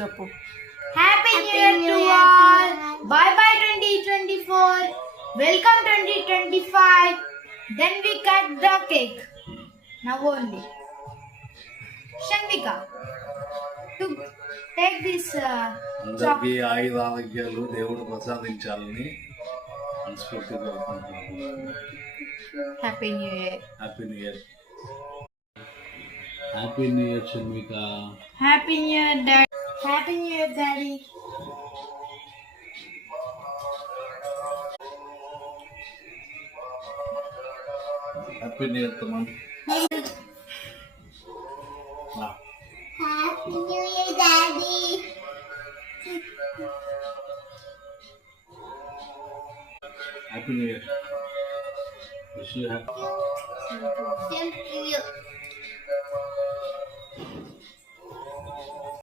చెప్పు. Happy New Year to all. Bye bye 2024. Welcome 2025. Then we cut the cake. Now only. Shanvika, to take this అందరికీ ఆయుధ ఆరోగ్యాలు దేవుడు ప్రసాదించాలని మనస్ఫూర్తిగా కోరుకుంటున్నాను. Happy New Year. Happy new year. Happy new year Shanvika. Happy New Year, Dad. Happy New Year, Daddy. Happy new year Thaman. Happy New Year, Daddy. Happy new year. Wish you happy. Same to you.